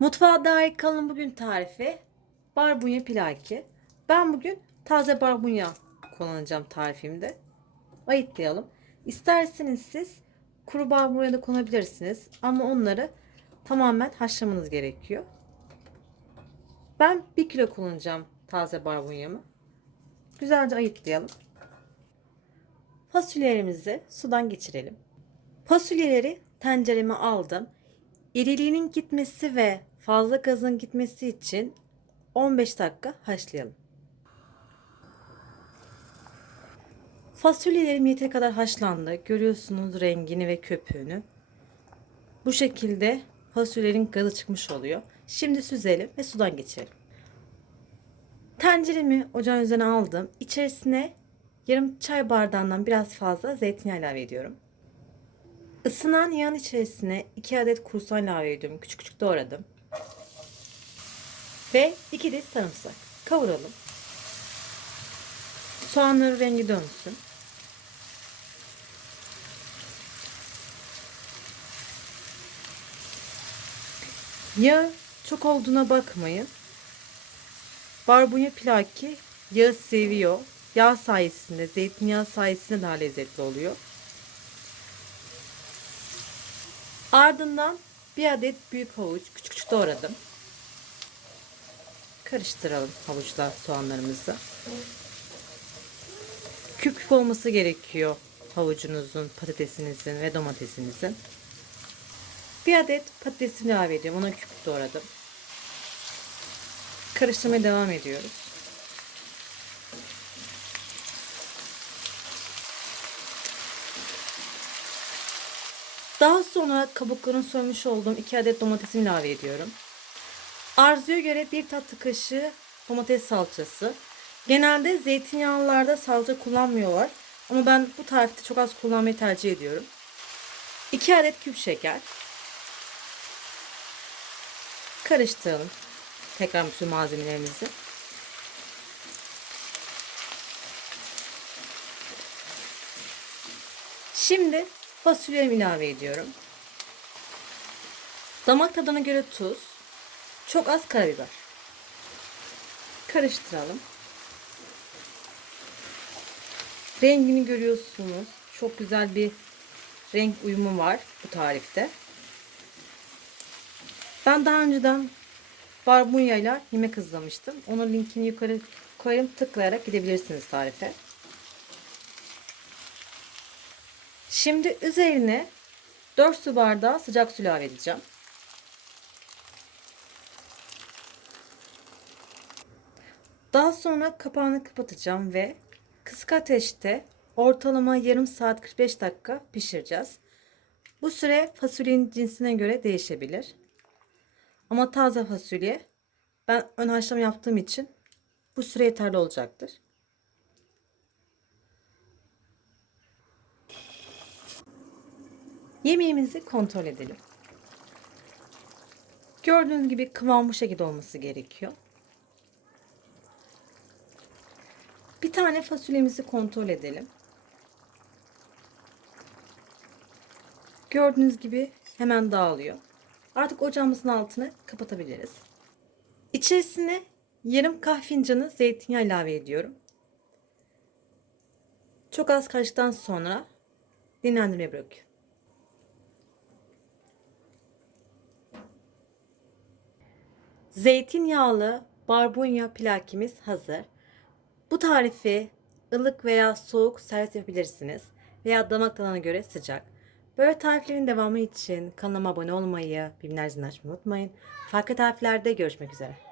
Mutfağa dair kalın bugün tarifi barbunya pilaki. Ben bugün taze barbunya kullanacağım tarifimde. Ayıtlayalım. İsterseniz siz kuru barbunya da kullanabilirsiniz. Ama onları tamamen haşlamanız gerekiyor. Ben 1 kilo kullanacağım taze barbunyamı. Güzelce ayıtlayalım. Fasulyelerimizi sudan geçirelim. Fasulyeleri tencereme aldım. İriliğinin gitmesi ve fazla gazın gitmesi için 15 dakika haşlayalım. Fasulyelerim yeteri kadar haşlandı. Görüyorsunuz rengini ve köpüğünü. Bu şekilde fasulyelerin gazı çıkmış oluyor. Şimdi süzelim ve sudan geçirelim. Tenceremi ocağın üzerine aldım. İçerisine yarım çay bardağından biraz fazla zeytinyağı ilave ediyorum. Isınan yağın içerisine 2 adet kuru soğan ilave ediyorum. Küçük küçük doğradım. Ve 2 diş sarımsak. Kavuralım. Soğanların rengi dönsün. Yağ çok olduğuna bakmayın. Barbunya pilaki yağı seviyor. Yağ sayesinde, zeytinyağı sayesinde daha lezzetli oluyor. Ardından bir adet büyük havuç küçük küçük doğradım. Karıştıralım havuçla soğanlarımızı. Küp küp olması gerekiyor havucunuzun, patatesinizin ve domatesinizin. Bir adet patatesini ilave ediyorum. Ona küp doğradım. Karıştırmaya devam ediyoruz. Daha sonra kabuklarını soymuş olduğum 2 adet domatesimi ilave ediyorum. Arzuya göre bir tatlı kaşığı domates salçası. Genelde zeytinyağlılarda salça kullanmıyorlar. Ama ben bu tarifte çok az kullanmayı tercih ediyorum. 2 adet küp şeker. Karıştıralım. Tekrar bütün malzemelerimizi. Şimdi fasulyemi ilave ediyorum. Damak tadına göre tuz. Çok az karabiber. Karıştıralım. Rengini görüyorsunuz. Çok güzel bir renk uyumu var bu tarifte. Ben daha önceden barbunya ile yemek hızlamıştım. Onun linkini yukarı koyarım. Tıklayarak gidebilirsiniz tarife. Şimdi üzerine 4 su bardağı sıcak su ilave edeceğim. Daha sonra kapağını kapatacağım ve kısık ateşte ortalama yarım saat 45 dakika pişireceğiz. Bu süre fasulyenin cinsine göre değişebilir. Ama taze fasulye ben ön haşlama yaptığım için bu süre yeterli olacaktır. Yemeğimizi kontrol edelim. Gördüğünüz gibi kıvam bu şekilde olması gerekiyor. Bir tane fasulyemizi kontrol edelim. Gördüğünüz gibi hemen dağılıyor. Artık ocağımızın altını kapatabiliriz. İçerisine yarım kahve fincanı zeytinyağı ilave ediyorum. Çok az karıştıktan sonra dinlendirmeye bırakıyorum. Zeytinyağlı barbunya plakimiz hazır. Bu tarifi ılık veya soğuk servis yapabilirsiniz veya damak tadına göre sıcak. Böyle tariflerin devamı için kanalıma abone olmayı, bildirimleri açmayı unutmayın. Farklı tariflerde görüşmek üzere.